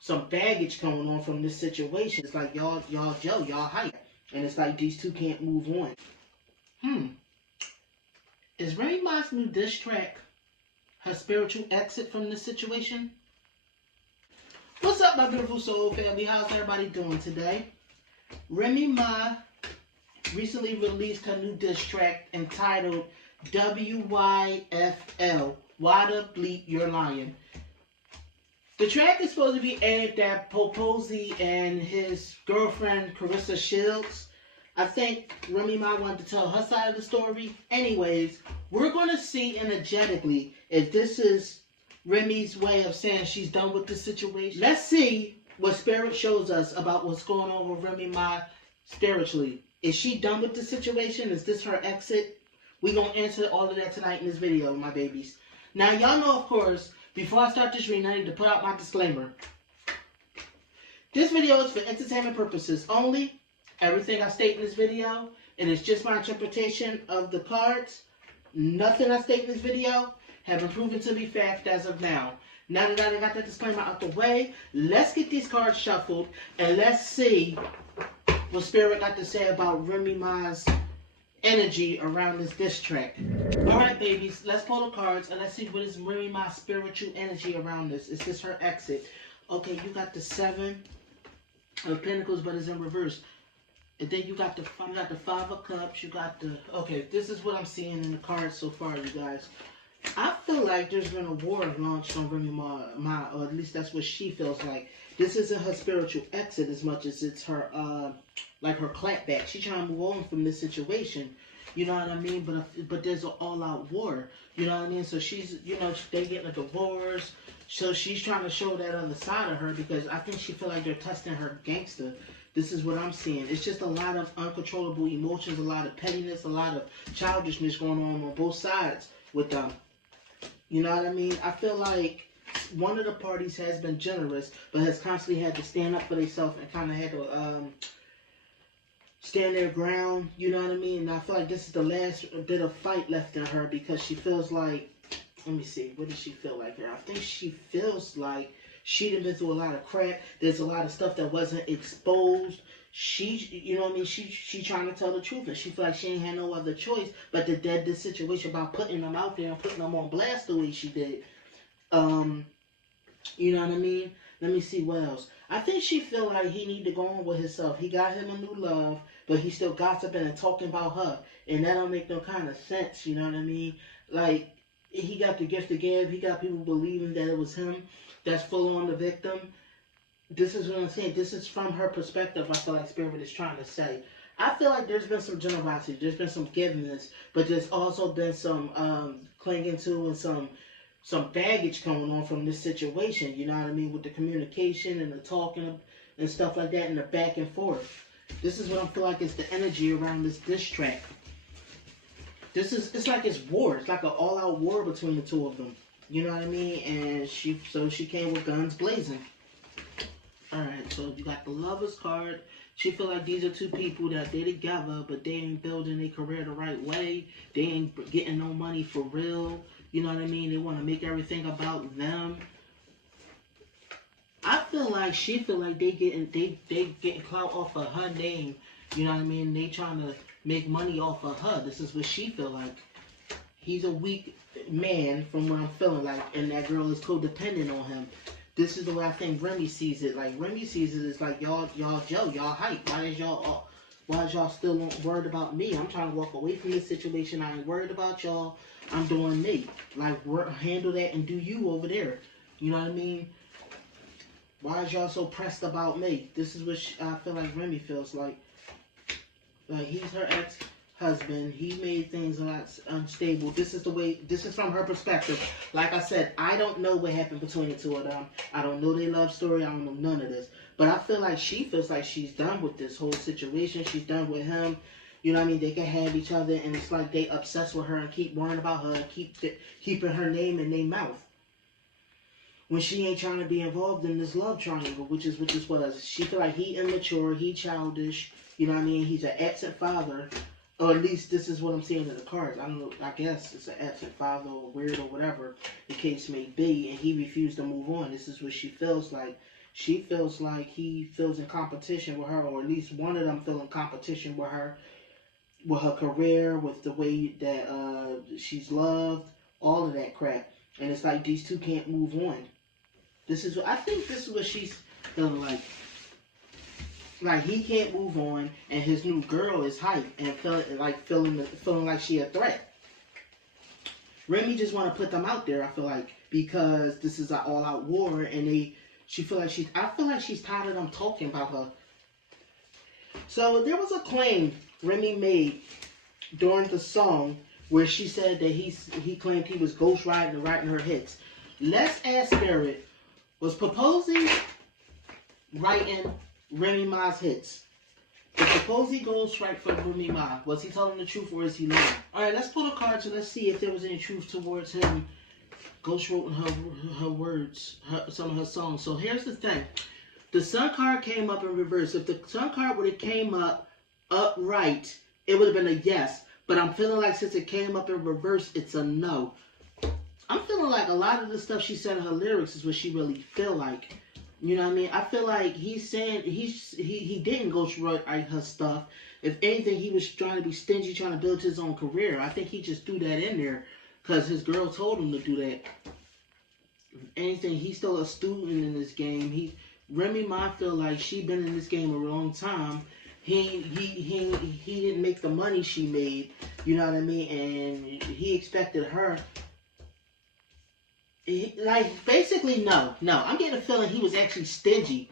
some baggage coming on from this situation. It's like y'all gel, y'all hype. And it's like these two can't move on. Is Remy Ma's new diss track her spiritual exit from this situation? What's up, my beautiful soul family? How's everybody doing today? Remy Ma recently released her new diss track entitled W.Y.F.L. Why the bleep you're lying? The track is supposed to be aimed at Papoose and his girlfriend Claressa Shields. I think Remy Ma wanted to tell her side of the story. Anyways, we're going to see energetically if this is Remy's way of saying she's done with the situation. Let's see what Spirit shows us about what's going on with Remy Ma spiritually. Is she done with the situation? Is this her exit? We're going to answer all of that tonight in this video, my babies. Now, y'all know, of course, before I start this reading, I need to put out my disclaimer. This video is for entertainment purposes only. Everything I state in this video, it is just my interpretation of the cards. Nothing I state in this video have been proven to be fact as of now. Now that I got that disclaimer out the way, let's get these cards shuffled and let's see what Spirit got to say about Remy Ma's energy around this diss track. Alright, babies, let's pull the cards and let's see what is Remy Ma's spiritual energy around this. Is this her exit? Okay, you got the 7 of Pentacles, but it's in reverse. And then you got the 5 of Cups. You got the... Okay, this is what I'm seeing in the cards so far, you guys. I feel like there's been a war launched on Remy Ma, or at least that's what she feels like. This isn't her spiritual exit as much as it's her, like her clapback. She's trying to move on from this situation. You know what I mean? But there's an all-out war. You know what I mean? So she's, you know, they getting a divorce. So she's trying to show that other side of her because I think she feel like they're testing her gangster. This is what I'm seeing. It's just a lot of uncontrollable emotions, a lot of pettiness, a lot of childishness going on both sides with them. You know what I mean? I feel like one of the parties has been generous, but has constantly had to stand up for themselves and kind of had to stand their ground. You know what I mean? And I feel like this is the last bit of fight left in her because she feels like, let me see, what does she feel like here? I think she feels like she done been through a lot of crap. There's a lot of stuff that wasn't exposed. She, you know what I mean? She trying to tell the truth, and she feel like she ain't had no other choice but to dead this situation by putting them out there and putting them on blast the way she did. You know what I mean? Let me see what else. I think she feel like he need to go on with himself. He got him a new love, but he still gossiping and talking about her, and that don't make no kind of sense. You know what I mean? Like, he got the gift of gab. He got people believing that it was him that's full on the victim. This is what I'm saying. This is from her perspective. I feel like Spirit is trying to say. I feel like there's been some generosity. There's been some givingness, but there's also been some clinging to and some baggage coming on from this situation. You know what I mean? With the communication and the talking and stuff like that and the back and forth. This is what I feel like is the energy around this diss track. It's like it's war. It's like an all-out war between the two of them. You know what I mean? And she came with guns blazing. Alright, so you got the Lovers card. She feel like these are two people that they together, but they ain't building their career the right way. They ain't getting no money for real. You know what I mean? They want to make everything about them. I feel like she feel like they getting clout off of her name. You know what I mean? They trying to make money off of her. This is what she feel like. He's a weak man from what I'm feeling like, and that girl is codependent on him. This is the way I think Remy sees it. Like, Remy sees it as like, y'all gel, y'all hype. Why is y'all still worried about me? I'm trying to walk away from this situation. I ain't worried about y'all. I'm doing me. Like, handle that and do you over there. You know what I mean? Why is y'all so pressed about me? This is what I feel like Remy feels like. Like, he's her ex-husband. He made things a lot unstable. This is from her perspective. Like I said, I don't know what happened between the two of them. I don't know their love story. I don't know none of this. But I feel like she feels like she's done with this whole situation. She's done with him. You know what I mean? They can have each other, and it's like they obsessed with her and keep worrying about her and keeping her name in their mouth. When she ain't trying to be involved in this love triangle, which is what this was. She feel like he immature, he childish. You know what I mean? He's an absent father. Or at least this is what I'm seeing in the cards. I don't know. I guess it's an absent father or weird or whatever the case may be. And he refused to move on. This is what she feels like. She feels like he feels in competition with her, or at least one of them feel in competition with her career, with the way that she's loved, all of that crap. And it's like these two can't move on. I think this is what she's feeling like. Like he can't move on, and his new girl is hype and feeling like she a threat. Remy just want to put them out there. I feel like because this is an all-out war, and I feel like she's tired of them talking about her. So there was a claim Remy made during the song where she said that he claimed he was ghostwriting and writing her hits. Let's ask Spirit, was Papoose writing Remy Ma's hits? If Papoose ghostwrite for Remy Ma, was he telling the truth or is he lying? Alright, let's pull the cards and let's see if there was any truth towards him ghostwriting her words, some of her songs. So here's the thing. The Sun card came up in reverse. If the Sun card would have came up upright, it would have been a yes. But I'm feeling like since it came up in reverse, it's a no. I'm feeling like a lot of the stuff she said in her lyrics is what she really feel like. You know what I mean? I feel like he's saying he didn't ghostwrite her stuff. If anything, he was trying to be stingy, trying to build his own career. I think he just threw that in there because his girl told him to do that. If anything, he's still a student in this game. Remy Ma feel like she been in this game a long time. He didn't make the money she made. You know what I mean? And he expected her. Basically, no. I'm getting a feeling he was actually stingy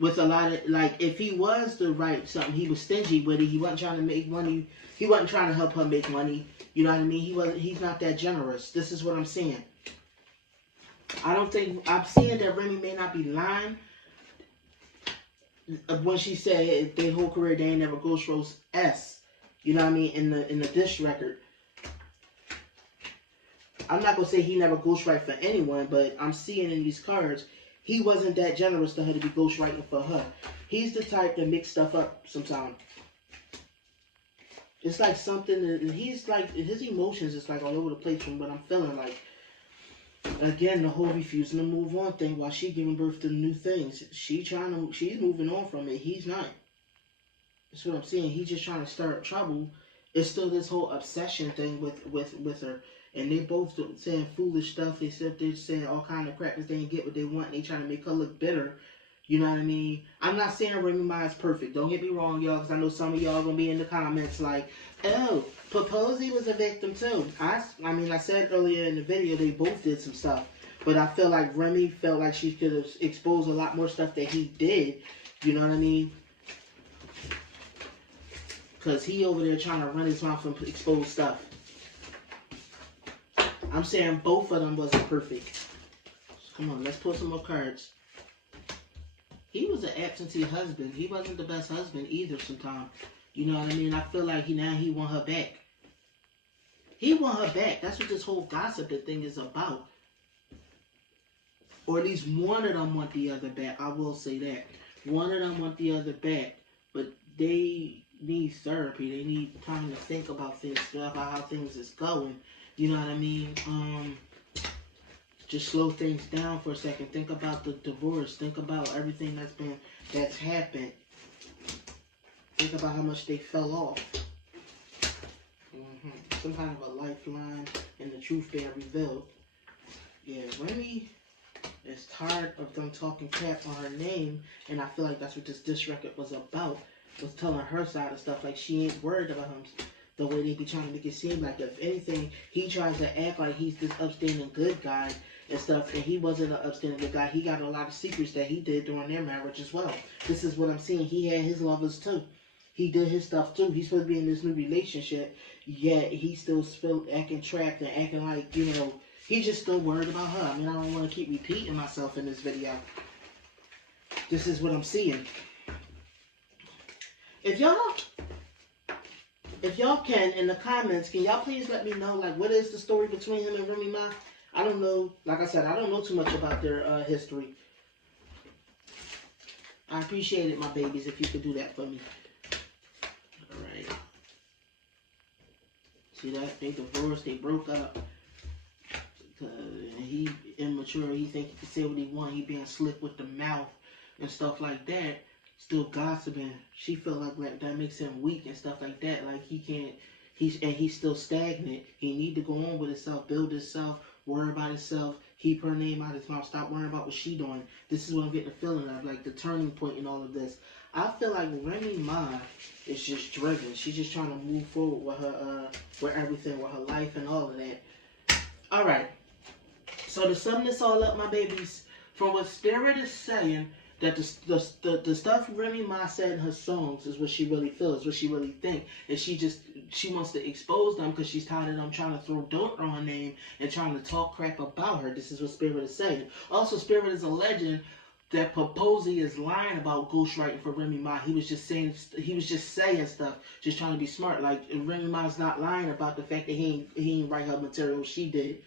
with a lot of, if he was to write something, he was stingy with it. He wasn't trying to make money. He wasn't trying to help her make money. You know what I mean? He's not that generous. This is what I'm saying. I'm seeing that Remy may not be lying when she said their whole career they ain't never ghostwrote S. You know what I mean? In the diss record. I'm not gonna say he never ghostwrite for anyone, but I'm seeing in these cards he wasn't that generous to her to be ghostwriting for her. He's the type to mix stuff up sometimes. It's like something that he's like his emotions is like all over the place from what I'm feeling like. Again, the whole refusing to move on thing while she giving birth to new things. She's moving on from it. He's not. That's what I'm saying. He's just trying to start trouble. It's still this whole obsession thing with her. And they both saying foolish stuff. They're saying all kind of crap because they didn't get what they want. And they trying to make her look bitter. You know what I mean? I'm not saying Remy Ma is perfect. Don't get me wrong, y'all, because I know some of y'all going to be in the comments like, oh, Papoose was a victim too. I said earlier in the video, they both did some stuff. But I feel like Remy felt like she could have exposed a lot more stuff that he did. You know what I mean? Because he over there trying to run his mouth and expose stuff. I'm saying both of them wasn't perfect. So come on, let's pull some more cards. He was an absentee husband. He wasn't the best husband either sometimes. You know what I mean? I feel like now he want her back. He want her back. That's what this whole gossiping thing is about. Or at least one of them want the other back. I will say that. One of them want the other back. But they need therapy. They need time to think about things, about how things is going. You know what I mean? Just slow things down for a second. Think about the divorce. Think about everything that's happened. Think about how much they fell off. Some kind of a lifeline and the truth being revealed. Yeah, Remy is tired of them talking crap on her name, and I feel like that's what this diss record was about. Was telling her side of stuff, like she ain't worried about him. The way they be trying to make it seem like, if anything, he tries to act like he's this upstanding good guy and stuff, and he wasn't an upstanding good guy. He got a lot of secrets that he did during their marriage as well. This is what I'm seeing. He had his lovers too. He did his stuff too. He's supposed to be in this new relationship, yet he's still acting trapped and acting like, you know, he's just still worried about her. I mean, I don't want to keep repeating myself in this video. This is what I'm seeing. If y'all can, in the comments, can y'all please let me know, like, what is the story between him and Remy Ma? I don't know. Like I said, I don't know too much about their history. I appreciate it, my babies, if you could do that for me. Alright. See that? They divorced. They broke up. immature. He think he can say what he want. He being slick with the mouth and stuff like that. Still gossiping. She feel like that makes him weak and stuff like that. Like he can't. He's still stagnant. He need to go on with himself, build himself, worry about himself, keep her name out of his mouth, stop worrying about what she doing. This is what I'm getting the feeling of, like the turning point in all of this. I feel like Remy Ma is just driven. She's just trying to move forward with her, with everything, with her life and all of that. All right. So to sum this all up, my babies, from what Spirit is saying, that the stuff Remy Ma said in her songs is what she really feels, what she really think, and she wants to expose them because she's tired of them trying to throw dirt on her name and trying to talk crap about her. This is what Spirit is saying. Also, Spirit is alleging that Papoose is lying about ghostwriting for Remy Ma. He was just saying stuff, just trying to be smart. Like Remy Ma's not lying about the fact that he ain't write her material. She did.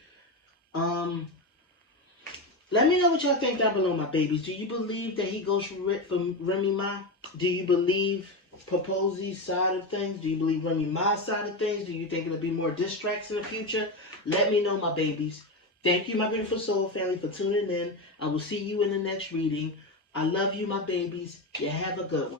Let me know what y'all think down below, my babies. Do you believe that he goes for Remy Ma? Do you believe Papoose's side of things? Do you believe Remy Ma's side of things? Do you think it'll be more diss tracks in the future? Let me know, my babies. Thank you, my beautiful soul family, for tuning in. I will see you in the next reading. I love you, my babies. You have a good one.